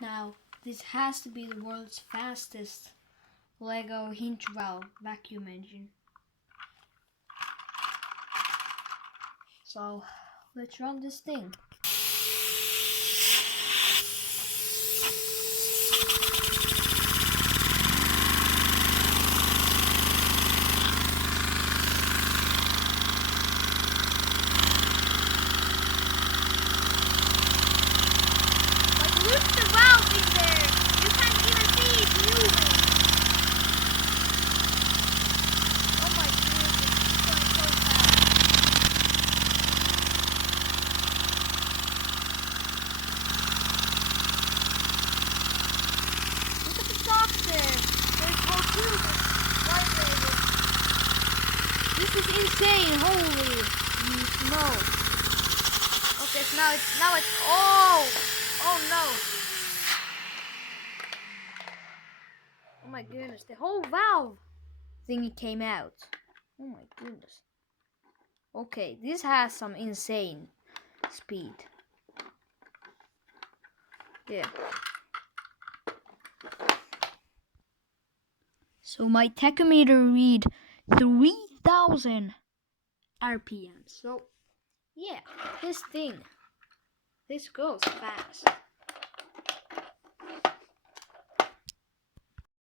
Now, this has to be the world's fastest Lego hinge valve vacuum engine. So, let's run this thing. Lift the valve in there. You can't even see it moving. Oh my goodness, it's going so fast. Look at the socks there. There's whole tubes vibrating. This is insane, holy no. Okay, so now it's oh no. Oh my goodness, the whole valve Thingy came out. Oh my goodness. Okay, this has some insane speed. Yeah. So my tachometer read 3,000 RPM. So yeah, this goes fast.